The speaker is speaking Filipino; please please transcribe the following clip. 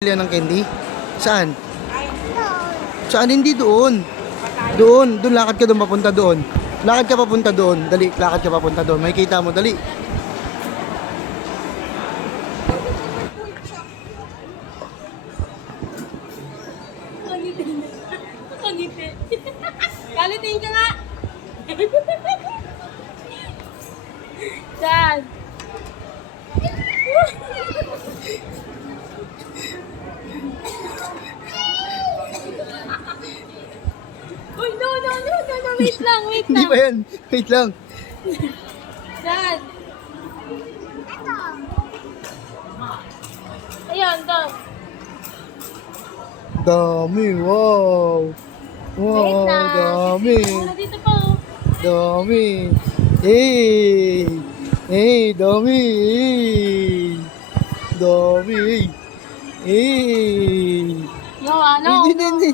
Bili ng candy? Saan? Saan? Hindi doon. Doon lakad ka doon papunta doon. Lakad ka papunta doon. Dali, lakad ka papunta doon. May kita mo, dali. Ngiti. Kalitin ka nga. Dad. Uy, no. Wait lang. Hindi pa yan. Wait lang. Dad. Ayan, dad. Dami, wow. Wow, Wait lang. dami. Ano dito po? Dami. Dami. Dami. No, ano? Hindi.